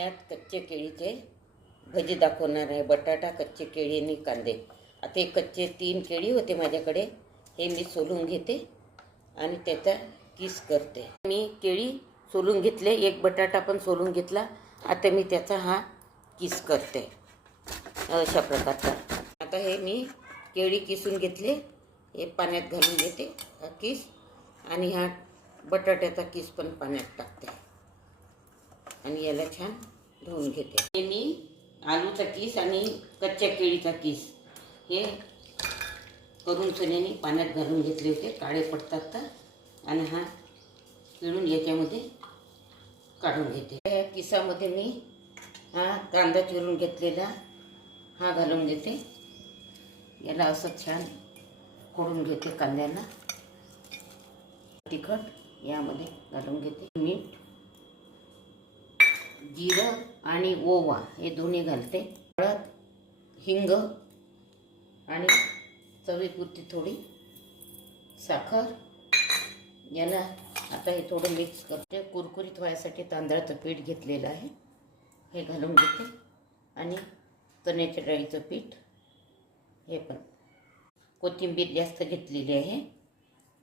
यात कच्चे केळीचे भजी दाखवणार आहे. बटाटा, कच्चे केळी आणि कांदे. आता हे कच्चे 3 केळी होते माझ्याकडे. हे मी सोलून घेते आणि त्याचा किस करते. मी केळी सोलून घेतले, एक बटाटा पण सोलून घेतला. आता मी त्याचा हा किस करते अशा प्रकारचा. आता हे मी केळी किसून घेतले, हे पाण्यात घालून घेते हा किस, आणि हा बटाट्याचा किस पण पाण्यात टाकते आणि याला छान धुवून घेते. हे मी आलूचा किस आणि कच्च्या केळीचा किस हे करून सण्याने पाण्यात घालून घेतले होते, काळे पडतात तर. आणि हा पिळून याच्यामध्ये काढून घेते. या किसामध्ये मी हा कांदा चिरून घेतलेला हा घालून घेते. याला असं छान फोडून घेते कांद्याला. तिखट यामध्ये घालून घेते. मीठ, जिरं आणि ओवा हे दोन्ही घालते. हळद, हिंग आणि चवीपुरती थोडी साखर. याला आता हे थोडं मिक्स करते. कुरकुरीत व्हायसाठी तांदळाचं पीठ घेतलेलं आहे, हे घालून घेते. आणि चण्याच्या डाळीचं पीठ हे पण. कोथिंबीर जास्त घेतलेली आहे.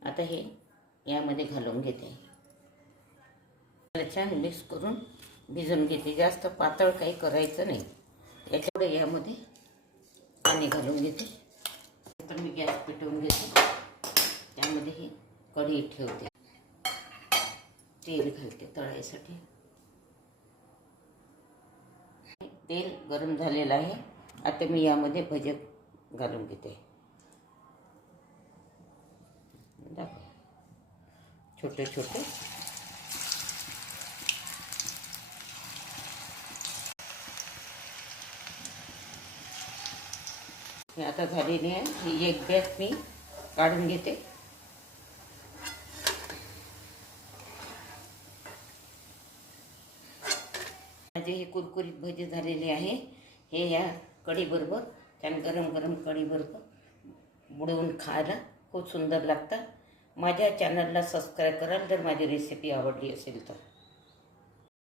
आता हे यामध्ये घालून घेते. छान मिक्स करून भिजवून घेते. जास्त पातळ काही करायचं नाही. याच्यापुढे यामध्ये पाणी घालून घेते. तर मी गॅस पेटवून घेते. त्यामध्ये ही कढई ठेवते. तेल घालते तळायसाठी. तेल गरम झालेलं आहे. आता मी यामध्ये भजे घालून घेते. दाखव, छोटे छोटे. हे आता झालेली आहे. ही एक बॅच मी काढून घेते. माझे हे कुरकुरीत भजी झालेले आहे. हे या कढीबरोबर, छान गरम गरम कढीबरोबर बुडवून खायला खूप सुंदर लागतात. माझ्या चॅनलला सबस्क्राईब कराल जर माझी रेसिपी आवडली असेल तर.